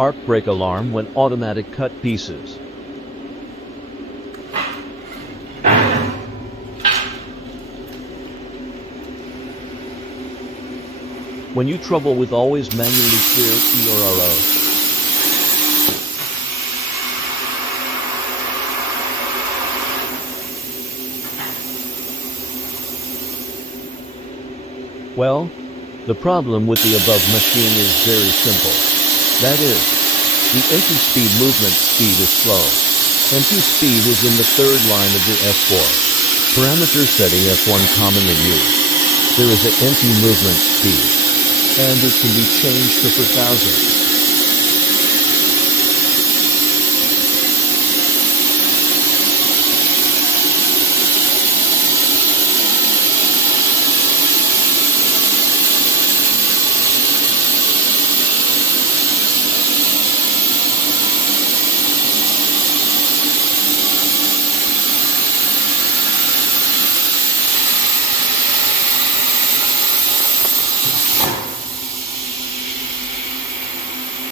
Arc brake alarm when automatic cut pieces. When you trouble with always manually clear erro. Well, the problem with the above machine is very simple. That is, the empty speed movement speed is slow. Empty speed is in the third line of the F4. Parameter setting F1 commonly used. There is an empty movement speed, and it can be changed to 4,000.